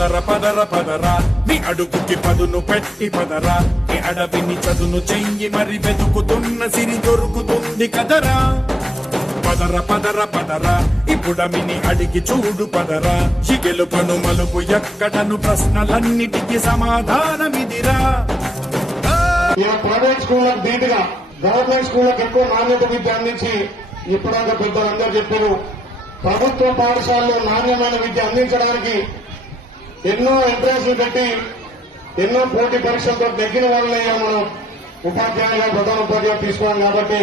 పదర పదర పదరా. నీ అడుగుకి పదును పెట్టి పదరా. నీ అడవిని చదును చెయ్యి మరి వెతుకుతున్న సిరి దొరుకుతుంది కదరా. పదర పదర పదరా. ఇప్పుడమిని అడిగి చూడు పదరా. ఈ గెలుపను మలుపు ఎక్కడను ప్రశ్నలన్నిటికి సమాధానమిదిరా. ఇలా ప్రైవేట్ స్కూళ్ళకు ధీటుగా గవర్నమెంట్ స్కూళ్ళకు ఎక్కువ నాణ్యత విద్య అందించి ఇప్పటిదాకా పెద్దలందరూ చెప్పారు. ప్రభుత్వ పాఠశాలలో నాణ్యమైన విద్య అందించడానికి ఎన్నో ఎంట్రన్స్లు పెట్టి ఎన్నో పోటీ పరీక్షలతో తగ్గిన వాళ్ళనే మనం ఉపాధ్యాయులుగా ప్రధాన ఉపాధ్యాయులు తీసుకోవాలి కాబట్టి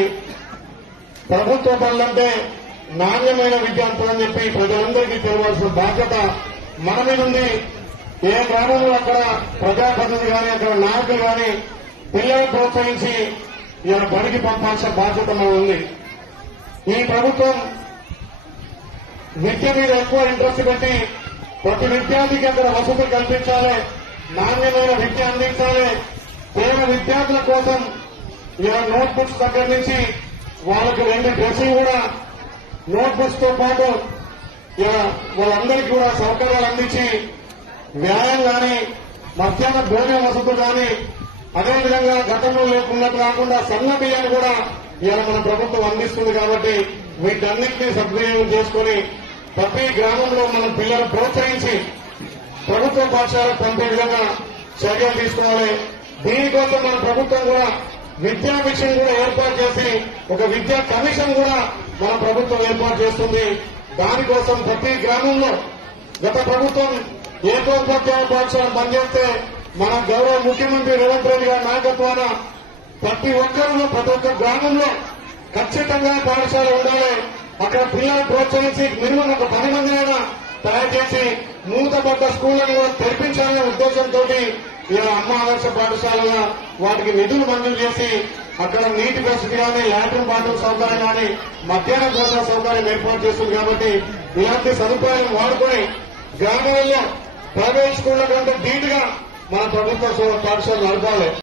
ప్రభుత్వ పనులంటే నాణ్యమైన విద్య అంతమని చెప్పి ప్రజలందరికీ తెలియాల్సిన బాధ్యత మన మీద ఉంది. ఏ గ్రామంలో అక్కడ ప్రజాప్రతినిధి కానీ అక్కడ నాయకులు కానీ పిల్లలు ప్రోత్సహించి ఇలా బడికి పంపాల్సిన బాధ్యత మన ఉంది. ఈ ప్రభుత్వం విద్య మీద ఎక్కువ ఇంట్రెస్ట్ పెట్టి ప్రతి విద్యార్థికి అక్కడ వసతి కల్పించాలి నాణ్యమైన విద్య అందించాలి. పేద విద్యార్థుల కోసం ఇలా నోట్ బుక్స్ దగ్గర నుంచి వాళ్ళకి రెండు డ్రెస్సులు కూడా నోట్ బుక్స్తో పాటు ఇలా వాళ్ళందరికీ కూడా సౌకర్యాలు అందించి వ్యాయామం కానీ మధ్యాహ్న భోజన వసతులు కానీ అదేవిధంగా గతంలో లేకున్నట్టు కాకుండా సన్న బియ్యాన్ని కూడా ఇలా మన ప్రభుత్వం అందిస్తుంది కాబట్టి వీటన్నింటినీ సద్వినియోగం చేసుకుని ప్రతి గ్రామంలో మన పిల్లలు ప్రోత్సహించి ప్రభుత్వ పాఠశాలకు పంపే విధంగా చర్యలు తీసుకోవాలి. దీనికోసం మన ప్రభుత్వం కూడా విద్యా మిషన్ కూడా ఏర్పాటు చేసి ఒక విద్యా కమిషన్ కూడా మన ప్రభుత్వం ఏర్పాటు చేస్తుంది. దానికోసం ప్రతి గ్రామంలో గత ప్రభుత్వం ఏకోపాధ్యాయ పాఠశాల బంద్ చేస్తే మన గౌరవ ముఖ్యమంత్రి రేవంత్ రెడ్డి గారి నాయకత్వాన ప్రతి ఒక్కరిలో ప్రతి ఒక్క గ్రామంలో ఖచ్చితంగా పాఠశాల ఉండాలి. అక్కడ పిల్లలను ప్రోత్సహించి మినిమం ఒక పది మందినైనా తయారు చేసి మూతపడ్డ స్కూళ్ళను కూడా తెరిపించాలనే ఉద్దేశంతో ఇలా అమ్మ ఆదర్శ పాఠశాలగా వాటికి నిధులు మంజూరు చేసి అక్కడ నీటి వసతి కానీ లాట్రిన్ బాత్రూమ్ సౌకర్యం కానీ మధ్యాహ్న భోజన సౌకర్యం ఏర్పాటు చేస్తుంది కాబట్టి ఇలాంటి సదుపాయాలను వాడుకొని గ్రామాలలో ప్రైవేట్ స్కూళ్ళ కంటే ధీటుగా మన ప్రభుత్వ పాఠశాల నడపాలి.